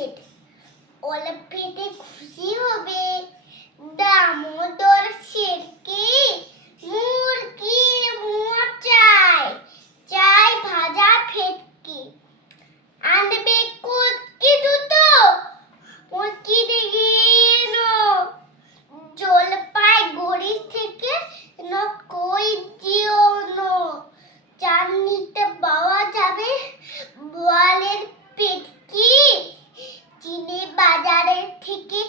Set অলিম্পিকে খুশি হবে, দামোদর শেঠকে মুরগির মোয়া চাই চাই ভাজা ফেটকে। আনবে কোটকে দুটো, কোটকে দেখেন জলপাই গড়ি থেকে কই দিও নো। চান নিতে বাবা থেকে